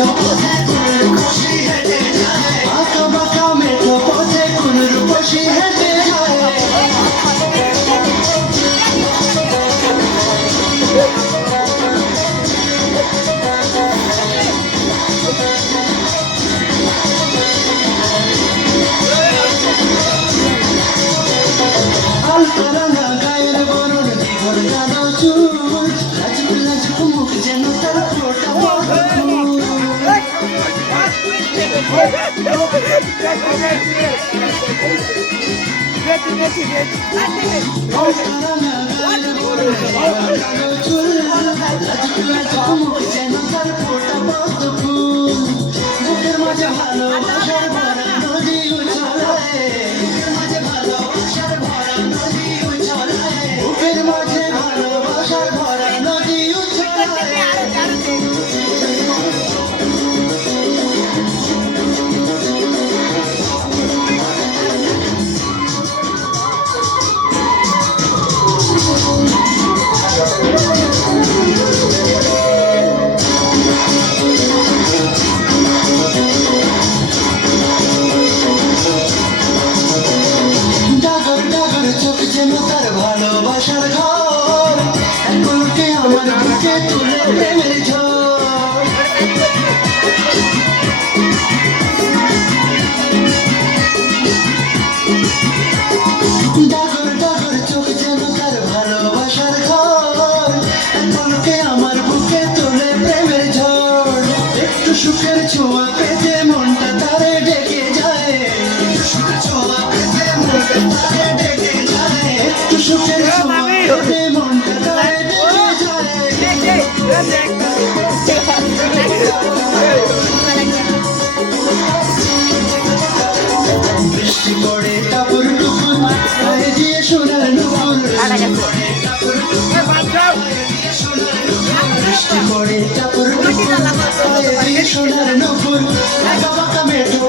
মেঠো পথে কোন রূপসী হেঁটে যায়, আঁকা বাঁকা মেঠো পথে কোন রূপসী হেঁটে যায়। আলতারাঙা গায়ের বরণ দিঘর জানো চুল, লাজুক লাজুক মুখ যেন তার ফোটা ফুল। আলতারাঙা গায়ের বরণ দিঘর জানো চুল, লাজুক লাজুক মুখ যেন তার ফোটা ফুল। বুকের মাঝে ভালোবাসার ভরা নদী উছলায়, বুকের মাঝে ভালোবাসার ভরা নদী উছলায়, বুকের মাঝে ভালোবাসার ভরা নদী উছলায়। ডাগর ডাগর চোখ যেন তার ভালোবাসার ঘর, এক পলকে আমার বুকে তুলে প্রেমের ঝড়। ডাগর ডাগর চোখ যেন তার ভালোবাসার ঘর, এক পলকে আমার বুকে তুলে প্রেমের ঝড়। একটু সুখের ছোঁয়া পেতে মনটা তারে ডেকে যায়, একটু সুখের ছোঁয়া পেতে মনটা তারে ডেকে যায়, একটু সুখের ছোঁয়া পেতে মনটা তারে ডেকে যায়। বৃষ্টি পড়ে টাপুর টুপুর, গায়ে দিয়ে সোনার নুপুর। বৃষ্টি পড়ে টাপুর টুপুর, গায়ে দিয়ে সোনার নুপুর। আঁকা বাঁকা মেঠো